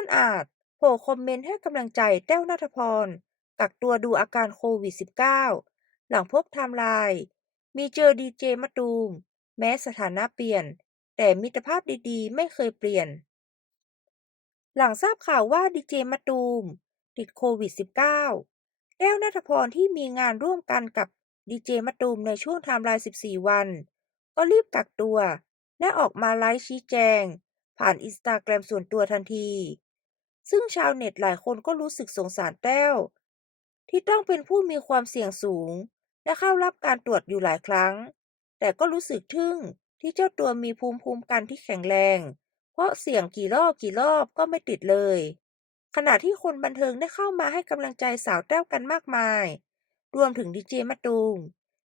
ต้นอาจโผล่คอมเมนต์ให้กำลังใจแต้วนัทพร กักตัวดูอาการโควิด -19 หลังพบไทม์ไลน์มีเจอดีเจมะตูม แม้สถานะเปลี่ยน แต่มิตรภาพดีๆ ไม่เคยเปลี่ยน หลังทราบข่าวว่าดีเจมะตูม ติดโควิด -19 แต้วนัทพรที่มีงานร่วมกันกับดีเจมะตูมในช่วงไทม์ไลน์ 14 วัน ก็รีบกักตัว และออกมาไลฟ์ชี้แจง ผ่านอินสตาแกรมส่วนตัวทันที ซึ่งชาวเน็ตหลายคนก็รู้สึกสงสารแต้ว ที่ต้องเป็นผู้มีความเสี่ยงสูง และเข้ารับการตรวจอยู่หลายครั้ง แต่ก็รู้สึกทึ่งที่เจ้าตัวมีภูมิคุ้มกันที่แข็งแรง เพราะเสี่ยงกี่รอบกี่รอบก็ไม่ติดเลย ขณะที่คนบันเทิงได้เข้ามาให้กำลังใจสาวแต้วกันมากมาย รวมถึงดีเจมะตูม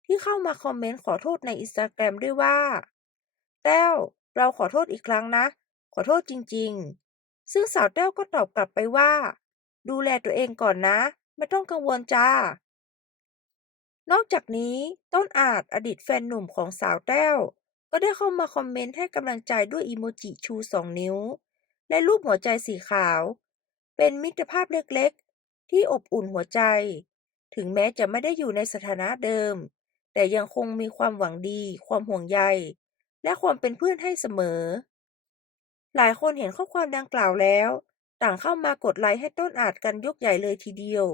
ที่เข้ามาคอมเมนต์ขอโทษในอินสตาแกรมด้วยว่า แต้ว เราขอโทษอีกครั้งนะ ขอโทษจริง ซึ่งสาวแต้วก็ตอบกลับไปว่า ดูแลตัวเองก่อนนะ ไม่ต้องกังวลจ้า นอกจากนี้ต้นอาจอดีตแฟนหนุ่มของสาวแต้ว ก็ได้เข้ามาคอมเมนต์ให้กำลังใจด้วยอีโมจิชู2นิ้ว และรูปหัวใจสีขาว เป็นมิตรภาพเล็กๆ ที่อบอุ่นหัวใจ ถึงแม้จะไม่ได้อยู่ในสถานะเดิม แต่ยังคงมีความหวังดี ความห่วงใย และความเป็นเพื่อนให้เสมอ หลายคนเห็นข้อความดังกล่าวแล้ว ต่างเข้ามากดไลค์ให้ต้นอาจกันยกใหญ่เลยทีเดียว